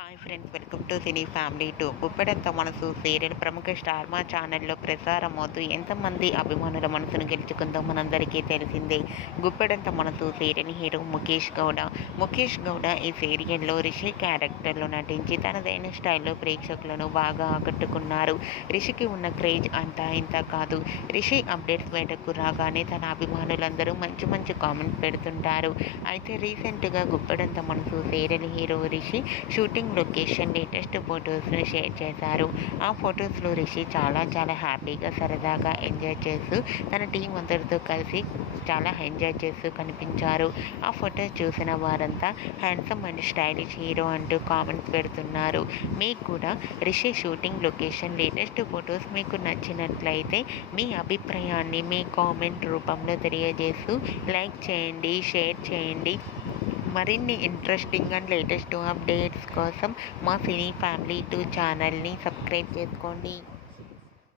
Hi friends, welcome to cine family two. Guppedantha Manasu serial ప్రముఖ star మా ఛానల్లో ప్రసారమవుతూ ఎంతమంది అభిమానుల మనసును గెలుచుకుందో మనందరికీ తెలిసిందే. గుప్పెడంత మనసు సీరియల్ హీరో ముఖేష్ గౌడ ఈ సీరియల్లో రిషి క్యారెక్టర్లో నటించి తనదైన స్టైల్లో ప్రేక్షకులను బాగా ఆకట్టుకున్నారు. రిషికి ఉన్న క్రేజ్ అంతా ఇంత కాదు. రిషి అప్డేట్స్ బయటకు రాగానే తన అభిమానులందరూ మంచి మంచి కామెంట్స్ పెడుతుంటారు. అయితే రీసెంట్గా Guppedantha Manasu serial hero Rishi shooting location latest ఫొటోస్ను షేర్ చేశారు. ఆ ఫొటోస్లో రిషి చాలా హ్యాపీగా సరదాగా ఎంజాయ్ చేస్తూ తన టీం అందరితో కలిసి చాలా ఎంజాయ్ చేస్తూ కనిపించారు. ఆ ఫొటోస్ చూసిన వారంతా హ్యాండ్సమ్ అండ్ స్టైలిష్ హీరో అంటూ కామెంట్స్ పెడుతున్నారు. మీకు కూడా Rishi shooting location latest photos మీకు నచ్చినట్లయితే మీ అభిప్రాయాన్ని మీ కామెంట్ రూపంలో తెలియజేస్తూ లైక్ చేయండి, షేర్ చేయండి. మరిన్ని ఇంట్రెస్టింగ్ అండ్ లేటెస్ట్ అప్డేట్స్ కోసం మా సినీ ఫ్యామిలీ 2 ఛానల్ని సబ్స్క్రైబ్ చేసుకోండి.